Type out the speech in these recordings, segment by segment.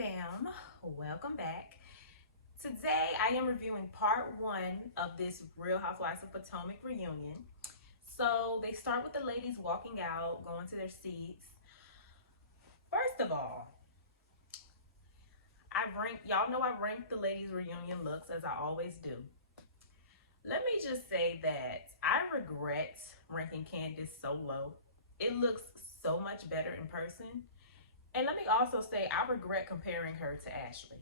fam, welcome back. Today I am reviewing part one of this Real Housewives of Potomac reunion. So they start with the ladies walking out, going to their seats. First of all, y'all know I rank the ladies reunion looks as I always do. Let me just say that I regret ranking Candiace so low. It looks so much better in person. And let me also say, I regret comparing her to Ashley.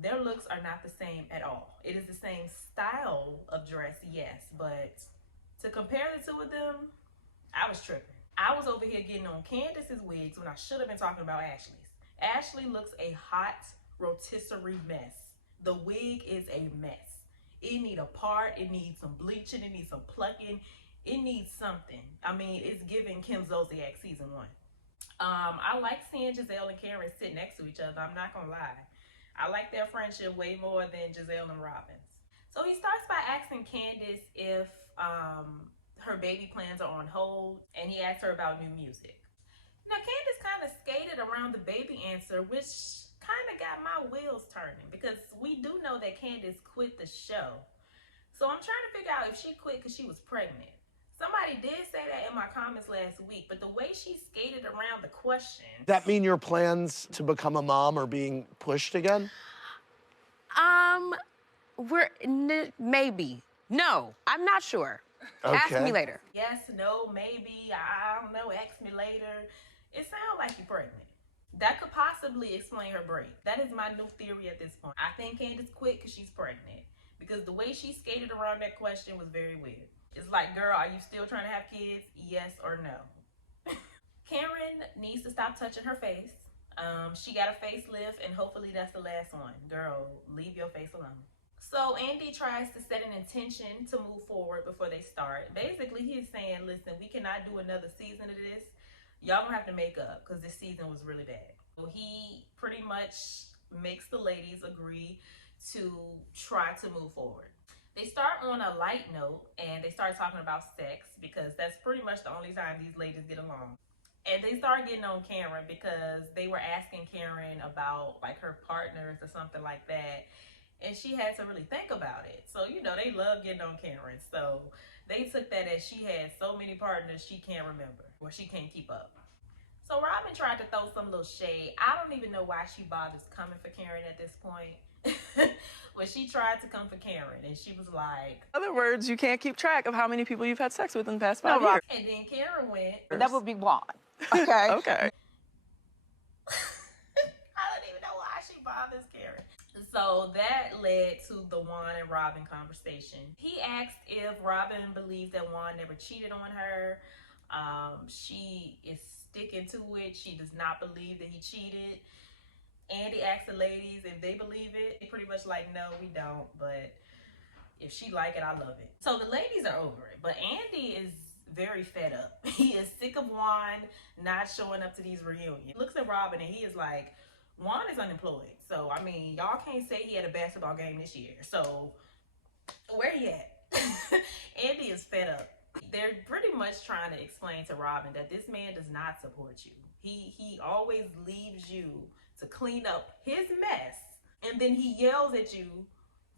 Their looks are not the same at all. It is the same style of dress, yes, but to compare the two of them, I was tripping. I was over here getting on Candace's wigs when I should have been talking about Ashley's. Ashley looks a hot rotisserie mess. The wig is a mess. It needs a part, it needs some bleaching, it needs some plucking, it needs something. I mean, it's giving Kim Zolciak season 1. I like seeing Gizelle and Karen sit next to each other. I'm not gonna lie. I like their friendship way more than Gizelle and Robin's. So he starts by asking Candace if her baby plans are on hold, and he asks her about new music. Now Candace kind of skated around the baby answer, which kind of got my wheels turning, because we do know that Candace quit the show. So I'm trying to figure out if she quit because she was pregnant. Somebody did say that in my comments last week, but the way she skated around the question. Does that mean your plans to become a mom are being pushed again? Maybe. No, I'm not sure. Okay. Ask me later. Yes, no, maybe, I don't know, ask me later. It sounds like you're pregnant. That could possibly explain her break. That is my new theory at this point. I think Candace quit because she's pregnant, because the way she skated around that question was very weird. It's like, girl, are you still trying to have kids? Yes or no? Karen needs to stop touching her face. She got a facelift, and hopefully that's the last one. Girl, leave your face alone. So Andy tries to set an intention to move forward before they start. Basically, he's saying, listen, we cannot do another season of this. Y'all gonna have to make up because this season was really bad. So he pretty much makes the ladies agree to try to move forward. They start on a light note, and they start talking about sex, because that's pretty much the only time these ladies get along. And they start getting on Karen because they were asking Karen about like her partners or something like that. And she had to really think about it. So, you know, they love getting on Karen. So they took that as she had so many partners she can't remember, or she can't keep up. So Robin tried to throw some little shade. I don't even know why she bothers coming for Karen at this point. When she tried to come for Karen, and she was like, In other words, you can't keep track of how many people you've had sex with in the past 5 years. and then Karen went, That would be Juan. Okay. Okay. I don't even know why she bothers Karen. So that led to the Juan and Robin conversation. He asked if Robin believes that Juan never cheated on her. She is sticking to it. She does not believe that he cheated. Andy asked the ladies if they believe it. They pretty much like, no, we don't, but if she like it, I love it. So the ladies are over it, but Andy is very fed up. He is sick of Juan not showing up to these reunions. He looks at Robin and he is like, Juan is unemployed. So, I mean, y'all can't say he had a basketball game this year. So, where he at? Andy is fed up. They're pretty much trying to explain to Robin that this man does not support you. He always leaves you to clean up his mess, and then he yells at you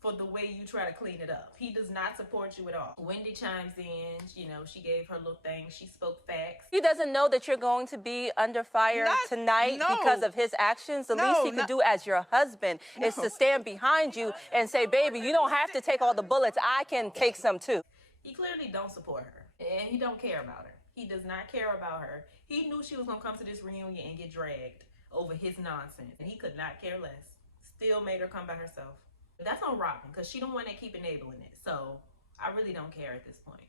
for the way you try to clean it up. He does not support you at all. Wendy chimes in. You know, she gave her little thing. She spoke facts. He doesn't know that you're going to be under fire tonight because of his actions. The least he could do as your husband is to stand behind you and say, baby, you don't have to take all the bullets. I can take some too. He clearly don't support her, and he don't care about her. He does not care about her. He knew she was gonna come to this reunion and get dragged over his nonsense, and he could not care less. Still made her come by herself. But that's on Robin, because she don't want to keep enabling it. So I really don't care at this point.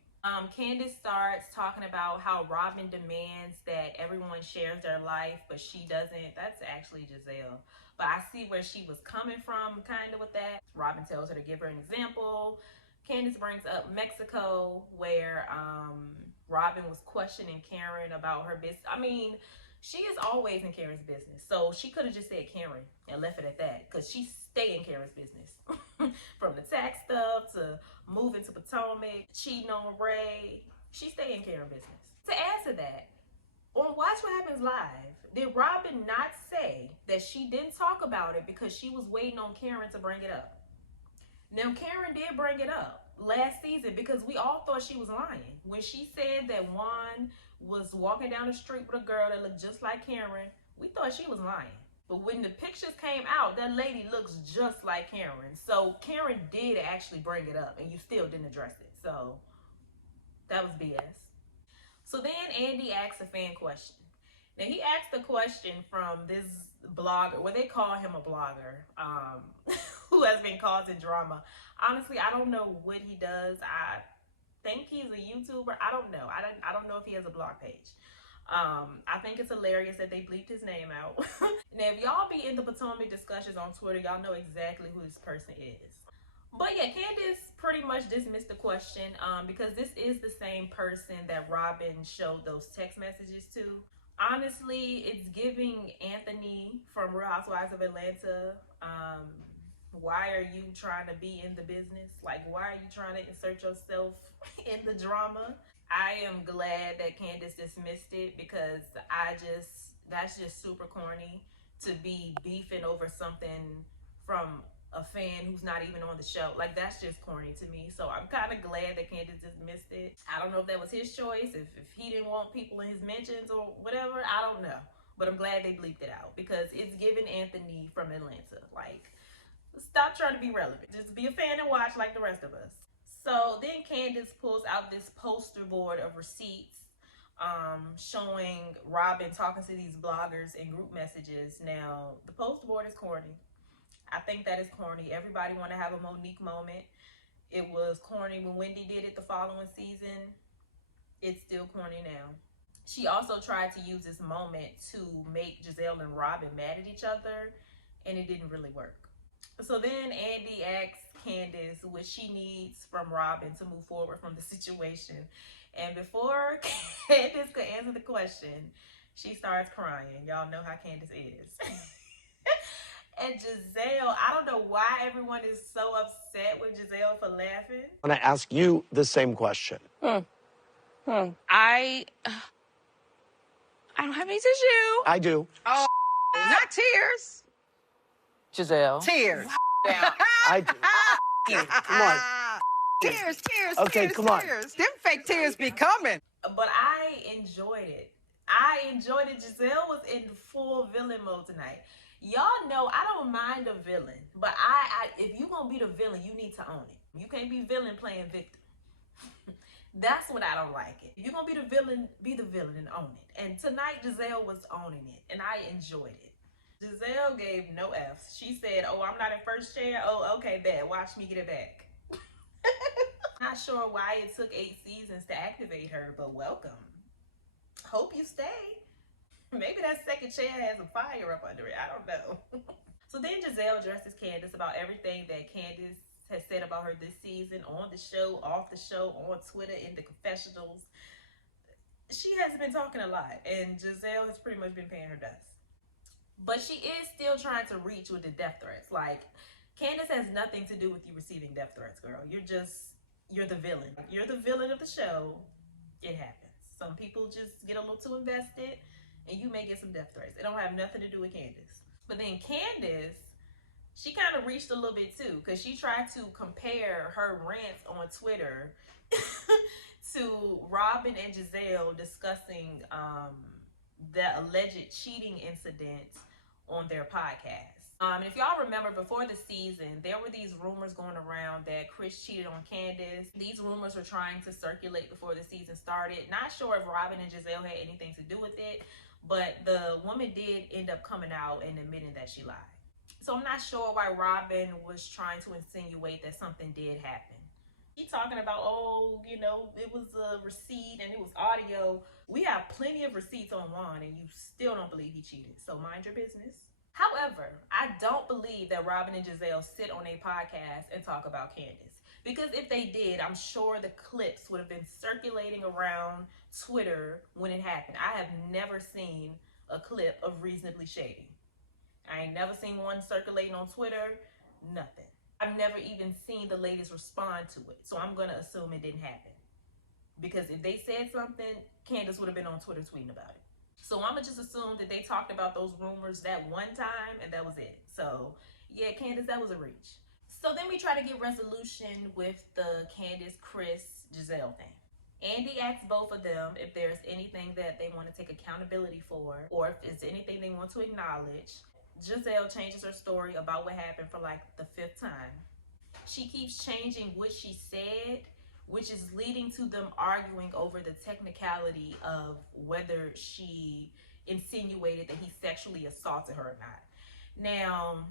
Candace starts talking about how Robin demands that everyone shares their life, but she doesn't. That's actually Gizelle. But I see where she was coming from kind of with that. Robin tells her to give her an example. Candace brings up Mexico, where Robin was questioning Karen about her business. I mean, she is always in Karen's business. So she could have just said Karen and left it at that, because she stay in Karen's business. From the tax stuff to moving to Potomac, cheating on Ray, she stay in Karen's business. To add to that, On Watch What Happens Live, did Robin not say that she didn't talk about it because she was waiting on Karen to bring it up? Now, Karen did bring it up last season because we all thought she was lying. When she said that Juan was walking down the street with a girl that looked just like Karen, we thought she was lying. But when the pictures came out, that lady looks just like Karen. So Karen did actually bring it up and you still didn't address it. So that was BS. So then Andy asked a fan question. Now he asked a question from this blogger, well, they call him a blogger, who has been causing drama. Honestly, I don't know what he does. I think he's a YouTuber. I don't know. I don't know if he has a blog page. I think it's hilarious that they bleeped his name out. Now, if y'all be in the Potomac discussions on Twitter, y'all know exactly who this person is. But yeah, Candace pretty much dismissed the question because this is the same person that Robin showed those text messages to. Honestly, it's giving Anthony from Real Housewives of Atlanta. Why are you trying to be in the business? Like, why are you trying to insert yourself in the drama? I am glad that Candace dismissed it because that's just super corny to be beefing over something from a fan who's not even on the show. Like, that's just corny to me. So I'm kind of glad that Candace dismissed it. I don't know if that was his choice, if he didn't want people in his mentions or whatever. I don't know. But I'm glad they bleeped it out because it's giving Anthony from Atlanta. Like, stop trying to be relevant. Just be a fan and watch like the rest of us. So then Candace pulls out this poster board of receipts showing Robin talking to these bloggers in group messages. Now, the poster board is corny. I think that is corny. Everybody want to have a Monique moment. It was corny when Wendy did it the following season. It's still corny now. She also tried to use this moment to make Gizelle and Robin mad at each other, and it didn't really work. So then Andy asks Candace what she needs from Robin to move forward from the situation. And before Candace could answer the question, she starts crying. Y'all know how Candace is. And Gizelle, I don't know why everyone is so upset with Gizelle for laughing. I want to ask you the same question. I don't have any tissue. I do. Oh, not tears. Giselle. Tears. I do. Come on. Tears. Okay, come on. Them fake tears be coming. But I enjoyed it. Giselle was in full villain mode tonight. Y'all know I don't mind a villain, but I if you gonna be the villain, you need to own it. You can't be villain playing victim. That's what I don't like it. If you're gonna be the villain and own it. And tonight Gizelle was owning it, and I enjoyed it. Gizelle gave no F's. She said, "Oh, I'm not in first chair. Oh, okay, bad. Watch me get it back." Not sure why it took 8 seasons to activate her, but welcome. Hope you stay. Maybe that second chair has a fire up under it. I don't know. So then Gizelle addresses Candace about everything that Candace has said about her this season, on the show, off the show, on Twitter, in the confessionals. She has been talking a lot, and Gizelle has pretty much been paying her dust. But she is still trying to reach with the death threats. Like, Candace has nothing to do with you receiving death threats, girl. You're the villain. You're the villain of the show. It happens. Some people just get a little too invested, and you may get some death threats. It don't have nothing to do with Candace. But then Candace, she kind of reached a little bit too, because she tried to compare her rants on Twitter to Robin and Gizelle discussing the alleged cheating incident on their podcast. And if y'all remember, before the season, there were these rumors going around that Chris cheated on Candace. These rumors were trying to circulate before the season started. Not sure if Robin and Gizelle had anything to do with it, but the woman did end up coming out and admitting that she lied. So I'm not sure why Robin was trying to insinuate that something did happen. She's talking about, oh, you know, it was a receipt and it was audio. We have plenty of receipts on Juan, and you still don't believe he cheated. So mind your business. However, I don't believe that Robin and Gizelle sit on a podcast and talk about Candace. Because if they did, I'm sure the clips would have been circulating around Twitter when it happened. I have never seen a clip of Reasonably Shady. I ain't never seen one circulating on Twitter, nothing. I've never even seen the ladies respond to it. So I'm going to assume it didn't happen. Because if they said something, Candace would have been on Twitter tweeting about it. So I'm gonna just assume that they talked about those rumors that one time and that was it. So yeah, Candace, that was a reach. So then we try to get resolution with the Candace, Chris, Gizelle thing. Andy asks both of them if there's anything that they want to take accountability for, or if it's anything they want to acknowledge. Gizelle changes her story about what happened for like the 5th time. She keeps changing what she said, which is leading to them arguing over the technicality of whether she insinuated that he sexually assaulted her or not. Now,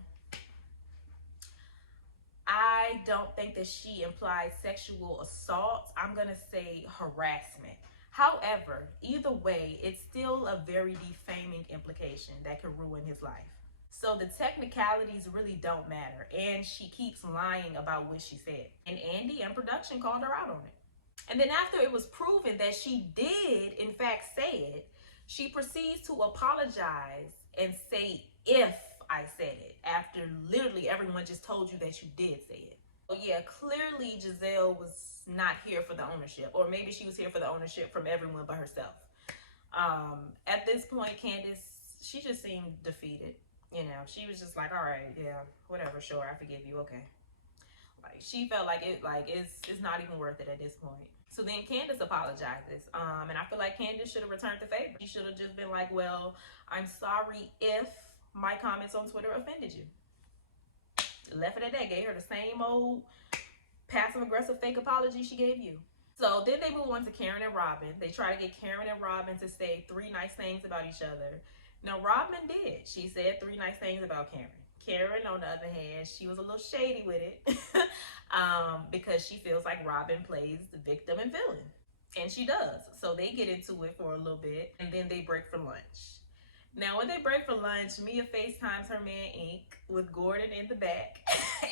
I don't think that she implied sexual assault. I'm gonna say harassment. However, either way, it's still a very defaming implication that could ruin his life. So the technicalities really don't matter. And she keeps lying about what she said. And Andy and production called her out on it. And then after it was proven that she did, in fact, say it, she proceeds to apologize and say, if I said it, after literally everyone just told you that you did say it. So yeah, clearly Gizelle was not here for the ownership, or maybe she was here for the ownership from everyone but herself. At this point, Candace, she just seemed defeated. You know, she was just like, all right, yeah, whatever, sure, I forgive you, okay. Like, she felt like it's not even worth it at this point. So then Candace apologizes, and I feel like Candace should have returned the favor. She should have just been like, well, I'm sorry if my comments on Twitter offended you. Left it at that, gave her the same old passive-aggressive fake apology she gave you. So then they move on to Karen and Robin. They try to get Karen and Robin to say 3 nice things about each other. Now, Robin did. She said 3 nice things about Karen. Karen, on the other hand, she was a little shady with it because she feels like Robin plays the victim and villain. And she does. So they get into it for a little bit, and then they break for lunch. Now, when they break for lunch, Mia FaceTimes her man Ink with Gordon in the back,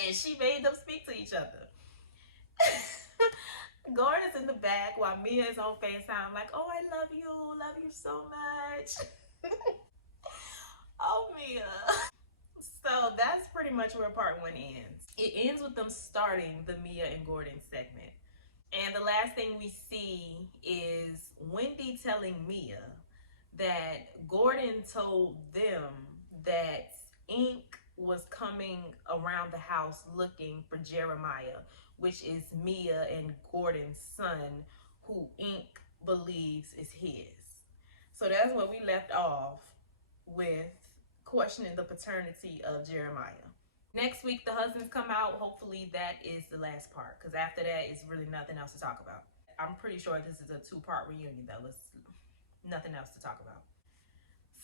and she made them speak to each other. Gordon's in the back while Mia is on FaceTime like, oh, I love you so much. Oh, Mia. So that's pretty much where part 1 ends. It ends with them starting the Mia and Gordon segment. And the last thing we see is Wendy telling Mia that Gordon told them that Ink was coming around the house looking for Jeremiah, which is Mia and Gordon's son, who Ink believes is his. So that's where we left off with questioning the paternity of Jeremiah. Next week, the husbands come out. Hopefully that is the last part, because after that, it's really nothing else to talk about. I'm pretty sure this is a 2-part reunion. That was nothing else to talk about.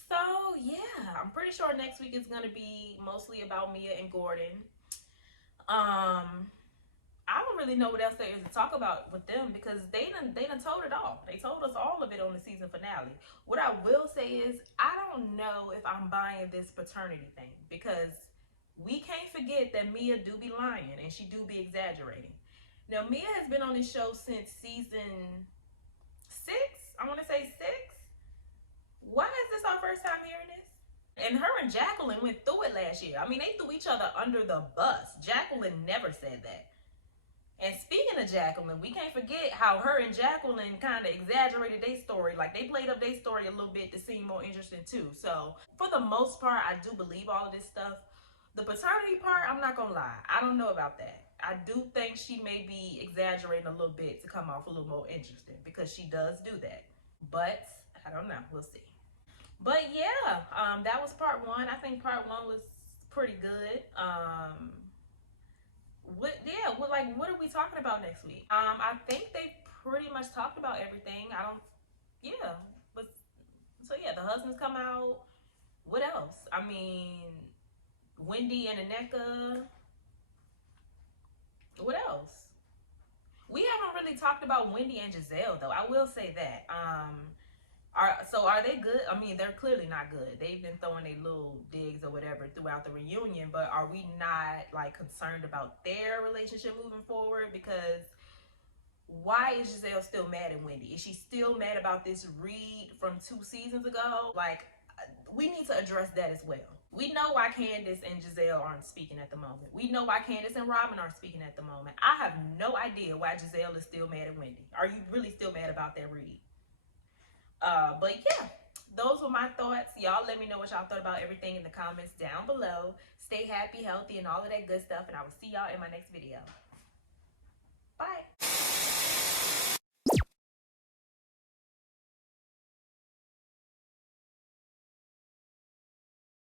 So yeah, I'm pretty sure next week is gonna be mostly about Mia and Gordon. I don't really know what else there is to talk about with them, because they done told it all. They told us all of it on the season finale. What I will say is, I don't know if I'm buying this paternity thing, because we can't forget that Mia do be lying and she do be exaggerating. Now, Mia has been on this show since season 6. I want to say 6. Why is this our first time hearing this? And her and Jacqueline went through it last year. I mean, they threw each other under the bus. Jacqueline never said that. And speaking of Jacqueline, we can't forget how her and Jacqueline kind of exaggerated their story. Like, they played up their story a little bit to seem more interesting too. So for the most part, I do believe all of this stuff. The paternity part, I'm not gonna lie, I don't know about that. I do think she may be exaggerating a little bit to come off a little more interesting, because she does do that. But I don't know, we'll see. But yeah, that was part 1. I think part 1 was pretty good. What are we talking about next week? I think they pretty much talked about everything. So yeah, the husbands come out. What else? I mean, Wendy and Aneka. What else? We haven't really talked about Wendy and Gizelle, though. I will say that. Are they good? I mean, they're clearly not good. They've been throwing their little digs or whatever throughout the reunion, but are we not like concerned about their relationship moving forward? Because why is Gizelle still mad at Wendy? Is she still mad about this read from 2 seasons ago? Like, we need to address that as well. We know why Candiace and Gizelle aren't speaking at the moment. We know why Candiace and Robin aren't speaking at the moment. I have no idea why Gizelle is still mad at Wendy. Are you really still mad about that read? But yeah, those were my thoughts. Y'all let me know what y'all thought about everything in the comments down below. Stay happy, healthy, and all of that good stuff, and I will see y'all in my next video. Bye.